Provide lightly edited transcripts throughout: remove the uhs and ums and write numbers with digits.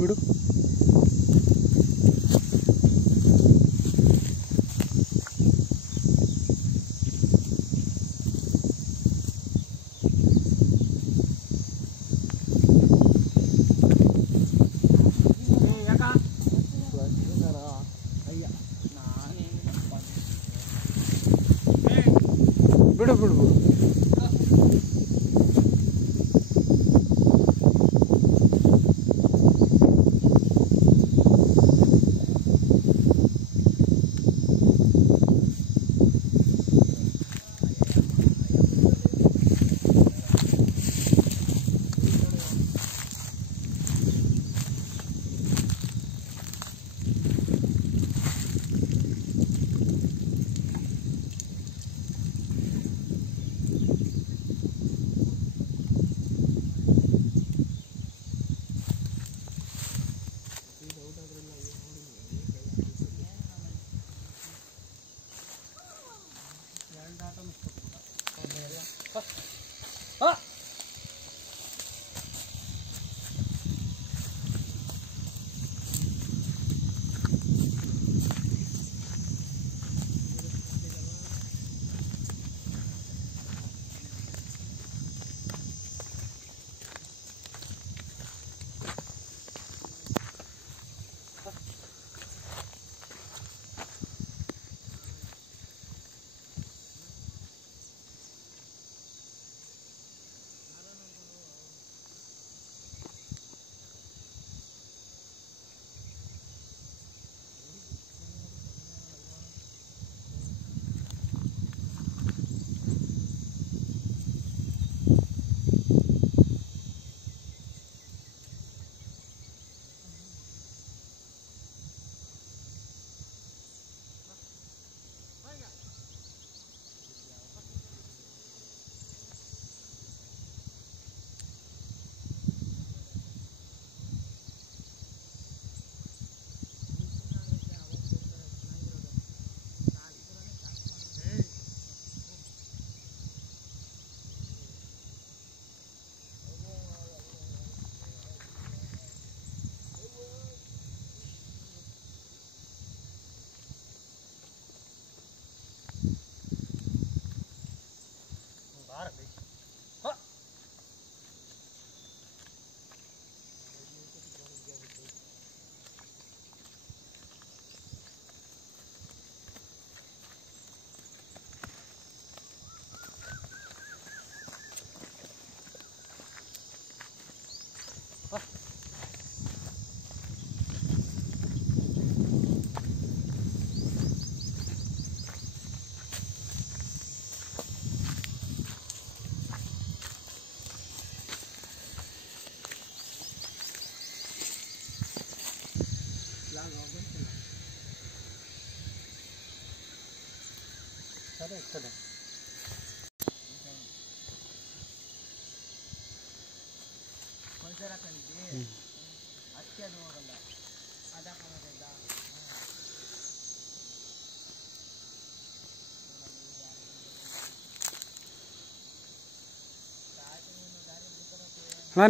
ಬಿಡು. ಬಿಡು ಬಿಡು ಬಿಡು.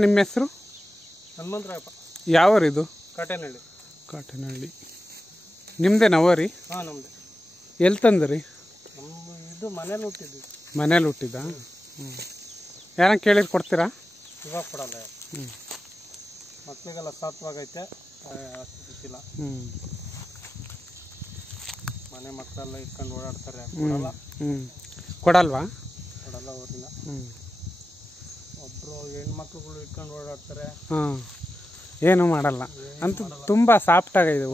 ನಿಮ್ಮ ಹೆಸರು? ಹನುಮಂತರಾಯಪ್ಪ. ಯಾವರಿದು? ಕಾಟೇನಹಳ್ಳಿ. ಕಾಟೇನಹಳ್ಳಿ. ನಿಮ್ದೇನು ಅವರಿ? ಹಾಂ ನಮ್ಮದೇ. ಎಲ್ಲಿ ತಂದ್ರಿ? ನಮ್ಮ ಇದು ಮನೇಲಿ ಹುಟ್ಟಿದ್ವಿ. ಮನೇಲಿ ಹುಟ್ಟಿದ್ದ? ಹ್ಞೂ. ಯಾರ ಕೇಳಿದ್ರೆ ಕೊಡ್ತೀರಾ? ಇವಾಗ ಕೊಡಲ್ಲ. ಹ್ಞೂ. ಮಕ್ಕಳಿಗೆಲ್ಲ ಸಾತ್ವಾಗೈತೆ, ಅಷ್ಟು ಗೊತ್ತಿಲ್ಲ. ಹ್ಞೂ. ಮನೆ ಮಕ್ಕಳೆಲ್ಲ ಇಟ್ಕೊಂಡು ಓಡಾಡ್ತಾರೆ. ಕೊಡಲ್ಲ. ಹ್ಞೂ. ಕೊಡಲ್ವಾ? ಕೊಡಲ್ಲ ಊರಿನ. ಹ್ಞೂ. ಒಬ್ಬರು ಹೆಣ್ಮಕ್ಳುಗಳು ಇಟ್ಕೊಂಡು ಓಡಾಡ್ತಾರೆ. ಹಾಂ. ಏನು ಮಾಡಲ್ಲ ಅಂತ. ತುಂಬ ಸಾಫ್ಟಾಗಿದೆ.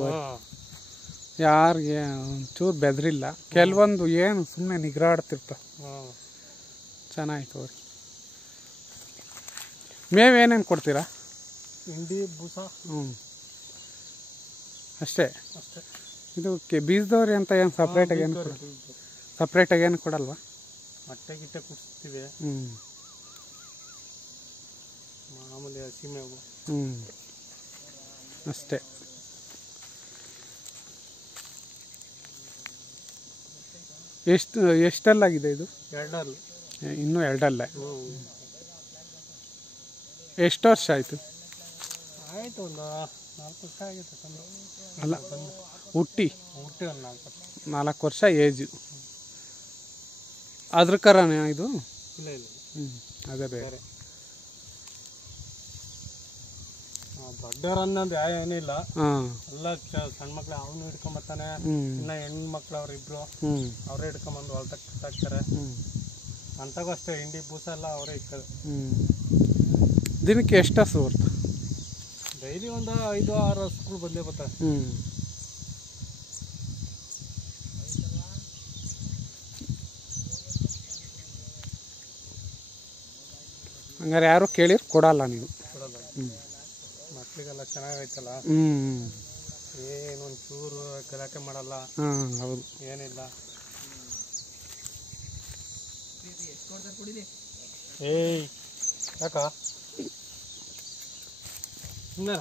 ಯಾರಿಗೆ ಒಂಚೂರು ಬೆದರಿಲ್ಲ. ಕೆಲವೊಂದು ಏನು ಸುಮ್ಮನೆ ನಿಗ್ರಾಡ್ತಿರ್ತಾವೆ. ಚೆನ್ನಾಯ್ತು ಅವ್ರಿ. ಮೇವೇನೇನು ಕೊಡ್ತೀರಾ? ಹಿಂಡಿ, ಬೂಸ. ಹ್ಞೂ. ಅಷ್ಟೇ? ಅಷ್ಟೇ. ಇದು ಬೀಜದವ್ರಿ ಅಂತ ಏನು ಸಪ್ರೇಟಾಗಿ ಏನು ಸಪ್ರೇಟಾಗಿ ಏನು ಕೊಡಲ್ವಾ? ಮೊಟ್ಟೆ ಗಿಟ್ಟೆ ಕುಡಿಸ್ತೀವಿ. ಹ್ಞೂ. ಮಾಮೂಲಿ ಹಸಿಮೇವು. ಹ್ಞೂ. ಅಷ್ಟೇ. ಎಷ್ಟಲ್ಲಾಗಿದೆ ಇದು? 2 ಅಲ್ಲ. ಇನ್ನೂ 2 ಅಲ್ಲ. ಎಷ್ಟು ವರ್ಷ ಆಯಿತು? ಆಯಿತು, ಒಂದು 4 ವರ್ಷ ಆಗೈತೆ ತಂದು. ಅಲ್ಲ ಹುಟ್ಟಿ ಹುಟ್ಟಿ ಒಂದು 4 ವರ್ಷ. 4 ವರ್ಷ ಏಜು. ಅದ್ರ ಕರನೇ ಇದು? ಇಲ್ಲ ಇಲ್ಲ ಅದೇ ಬೇರೆ. ದೊಡ್ಡವ್ರು ಅನ್ನೋದು ಏನಿಲ್ಲ, ಹಾಂ ಎಲ್ಲ ಸಣ್ಣ ಮಕ್ಳು ಅವನು ಹಿಡ್ಕೊಂಬರ್ತಾನೆ. ಇನ್ನು ಹೆಣ್ಣು ಮಕ್ಳು ಅವ್ರಿಬ್ರು ಅವರೇ ಹಿಡ್ಕೊಂಬಂದು ಹೊಲ್ತಾಕ್ತಾರೆ. ಅಂತಾಗೂ ಅಷ್ಟೇ, ಹಿಂಡಿ ಬೂಸ ಎಲ್ಲ ಅವರೇ ಇಕ್ಕೋದು. ದಿನಕ್ಕೆ ಎಷ್ಟು ಹಸು ಬರ್ತಾ? ಡೈಲಿ ಒಂದು 5-6 ಹಸುಗಳು ಬಂದೇ ಬರ್ತಾರೆ. ಹಂಗಾರೆ ಯಾರು ಕೇಳಿರ್ ಕೊಡಲ್ಲ ನೀವು? ಕೊಡೋದು. ಮಕ್ಳಿಗೆಲ್ಲ ಚೆನ್ನಾಗೈತಲ್ಲ, ಏನೊಂದು ಚೂರು ಗಲಾಟೆ ಮಾಡಲ್ಲ. ಹೌದು, ಏನಿಲ್ಲ. ಏಯ್ ಯಾಕ ಸುಮ್ಮನೆ